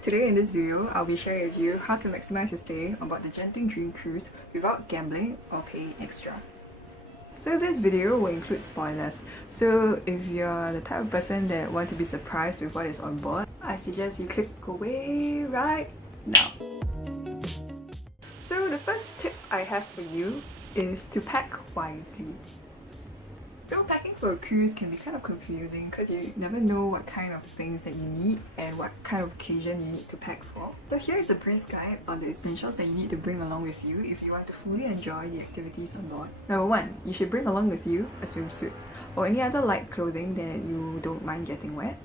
Today in this video, I'll be sharing with you how to maximize your stay on board the Genting Dream Cruise without gambling or paying extra. So this video will include spoilers, so if you're the type of person that want to be surprised with what is on board, I suggest you click away right now. So the first tip I have for you is to pack wisely. So packing for a cruise can be kind of confusing because you never know what kind of things that you need and what kind of occasion you need to pack for. So here is a brief guide on the essentials that you need to bring along with you if you want to fully enjoy the activities on board. Number 1, you should bring along with you a swimsuit or any other light clothing that you don't mind getting wet.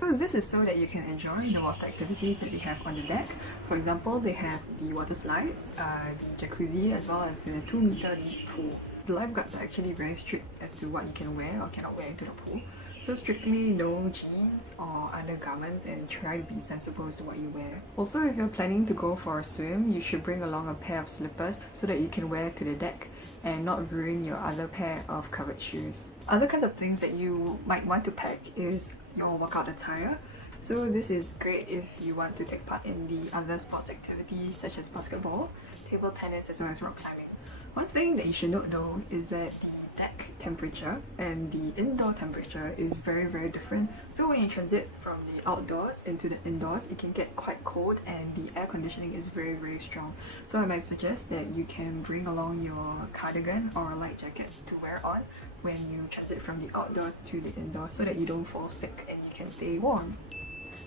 So this is so that you can enjoy the water activities that they have on the deck. For example, they have the water slides, the jacuzzi, as well as the 2-meter deep pool. The lifeguards are actually very strict as to what you can wear or cannot wear into the pool. So strictly no jeans or undergarments, and try to be sensible as to what you wear. Also, if you're planning to go for a swim, you should bring along a pair of slippers so that you can wear to the deck and not ruin your other pair of covered shoes. Other kinds of things that you might want to pack is your workout attire. So this is great if you want to take part in the other sports activities such as basketball, table tennis, as well as rock climbing. One thing that you should note though is that the deck temperature and the indoor temperature is very different. So when you transit from the outdoors into the indoors, it can get quite cold and the air conditioning is very strong. So I might suggest that you can bring along your cardigan or a light jacket to wear on when you transit from the outdoors to the indoors so that you don't fall sick and you can stay warm.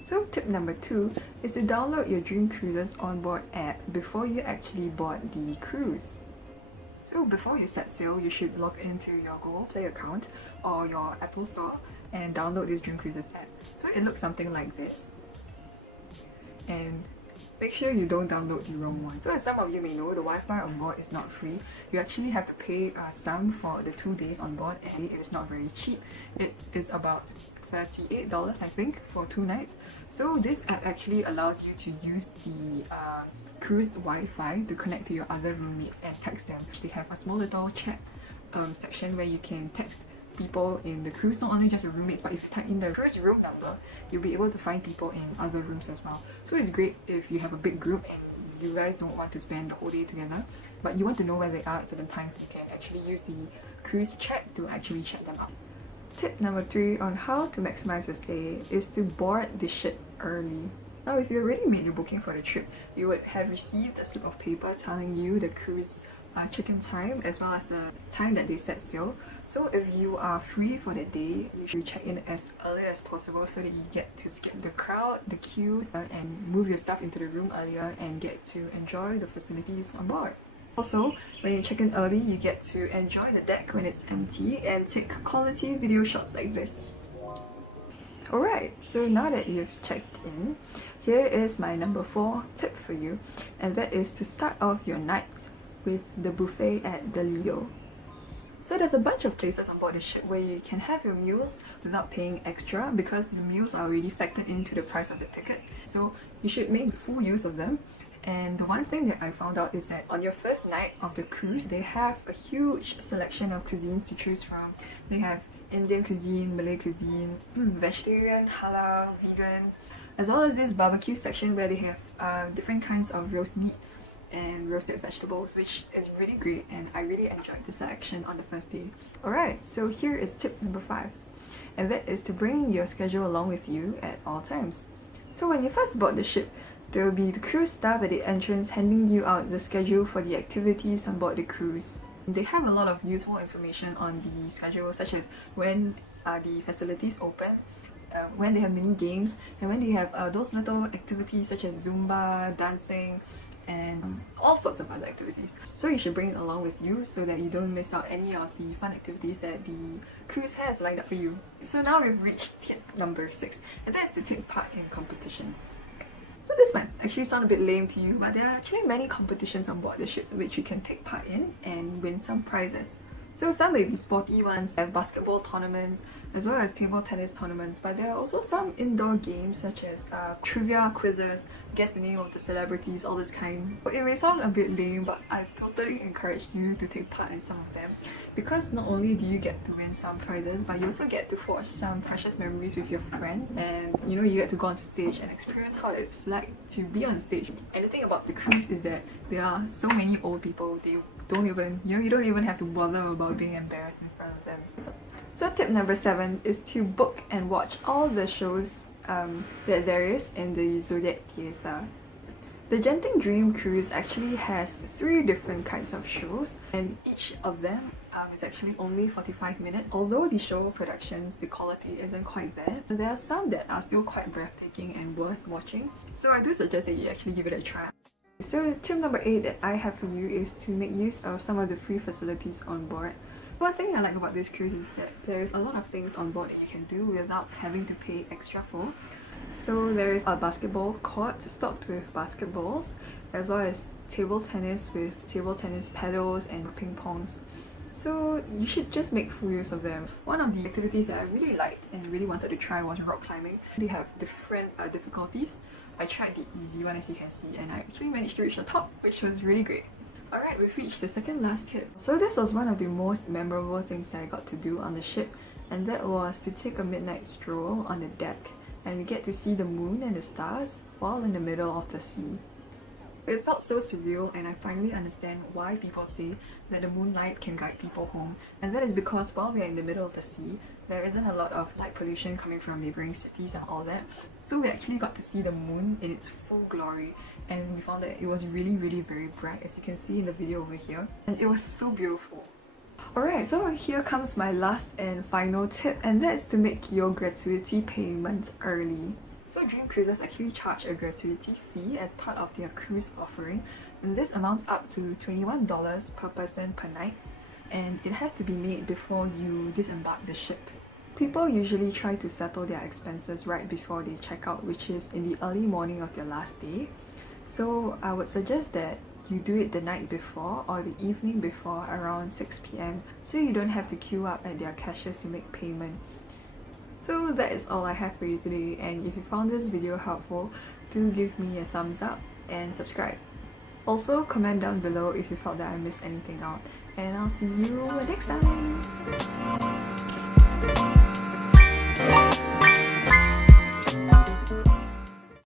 So tip number 2 is to download your Dream Cruises onboard app before you actually board the cruise. So before you set sail, you should log into your Google Play account or your Apple Store and download this Dream Cruises app. So it looks something like this. And make sure you don't download the wrong one. So as some of you may know, the Wi-Fi on board is not free. You actually have to pay some for the 2 days on board, and it is not very cheap. It is about $38 I think for 2 nights. So this app actually allows you to use the cruise Wi-Fi to connect to your other roommates and text them. They have a small little chat section where you can text people in the cruise, not only just your roommates, but if you type in the cruise room number, you'll be able to find people in other rooms as well. So it's great if you have a big group and you guys don't want to spend the whole day together, but you want to know where they are at certain times. You can actually use the cruise chat to actually chat them out. Tip number 3 on how to maximize your stay is to board the ship early. Now, if you already made your booking for the trip, you would have received a slip of paper telling you the cruise check-in time as well as the time that they set sail. So if you are free for that day, you should check in as early as possible so that you get to skip the crowd, the queues, and move your stuff into the room earlier and get to enjoy the facilities on board. Also, when you check in early, you get to enjoy the deck when it's empty and take quality video shots like this. Alright, so now that you've checked in, here is my number 4 tip for you, and that is to start off your night with the buffet at the LIDO. So there's a bunch of places on board the ship where you can have your meals without paying extra because the meals are already factored into the price of the tickets. So you should make full use of them. And the one thing that I found out is that on your first night of the cruise, they have a huge selection of cuisines to choose from. They have Indian cuisine, Malay cuisine, vegetarian, halal, vegan, as well as this barbecue section where they have different kinds of roast meat and roasted vegetables, which is really great, and I really enjoyed the selection on the first day. Alright, so here is tip number 5, and that is to bring your schedule along with you at all times. So when you first board the ship, there will be the cruise staff at the entrance handing you out the schedule for the activities on board the cruise. They have a lot of useful information on the schedule, such as when the facilities open, when they have mini games, and when they have those little activities such as Zumba, dancing, and all sorts of other activities. So you should bring it along with you so that you don't miss out any of the fun activities that the cruise has lined up for you. So now we've reached tip number 6, and that is to take part in competitions. So this might actually sound a bit lame to you, but there are actually many competitions on board the ships which you can take part in and win some prizes. So some may be sporty ones, have basketball tournaments as well as table tennis tournaments, but there are also some indoor games such as trivia quizzes, guess the name of the celebrities, all this kind. It may sound a bit lame, but I totally encourage you to take part in some of them, because not only do you get to win some prizes, but you also get to forge some precious memories with your friends, and you know, you get to go onto stage and experience how it's like to be on stage. And the thing about the cruise is that there are so many old people, they don't even, you don't even have to bother about being embarrassed in front of them. So tip number 7 is to book and watch all the shows that there is in the ZODIAC theatre. The Genting Dream Cruise actually has 3 different kinds of shows, and each of them is actually only 45 minutes. Although the show productions, the quality isn't quite there, there are some that are still quite breathtaking and worth watching. So I do suggest that you actually give it a try. So tip number 8 that I have for you is to make use of some of the free facilities on board. One thing I like about this cruise is that there is a lot of things on board that you can do without having to pay extra for. So there is a basketball court stocked with basketballs, as well as table tennis with table tennis paddles and ping pongs. So you should just make full use of them. One of the activities that I really liked and really wanted to try was rock climbing. They have different difficulties. I tried the easy one, as you can see, and I actually managed to reach the top, which was really great. Alright, we've reached the second last tip. So this was one of the most memorable things that I got to do on the ship, and that was to take a midnight stroll on the deck, and we get to see the moon and the stars while in the middle of the sea. It felt so surreal, and I finally understand why people say that the moonlight can guide people home, and that is because while we are in the middle of the sea, there isn't a lot of light pollution coming from neighbouring cities and all that. So we actually got to see the moon in its full glory, and we found that it was really very bright, as you can see in the video over here, and it was so beautiful. Alright, so here comes my last and final tip, and that is to make your gratuity payment early. So Dream Cruises actually charge a gratuity fee as part of their cruise offering, and this amounts up to $21 per person per night, and it has to be made before you disembark the ship. People usually try to settle their expenses right before they check out, which is in the early morning of their last day. So I would suggest that you do it the night before or the evening before around 6 PM, so you don't have to queue up at their cashiers to make payment. So that is all I have for you today, and if you found this video helpful, do give me a thumbs up and subscribe. Also, comment down below if you felt that I missed anything out, and I'll see you next time!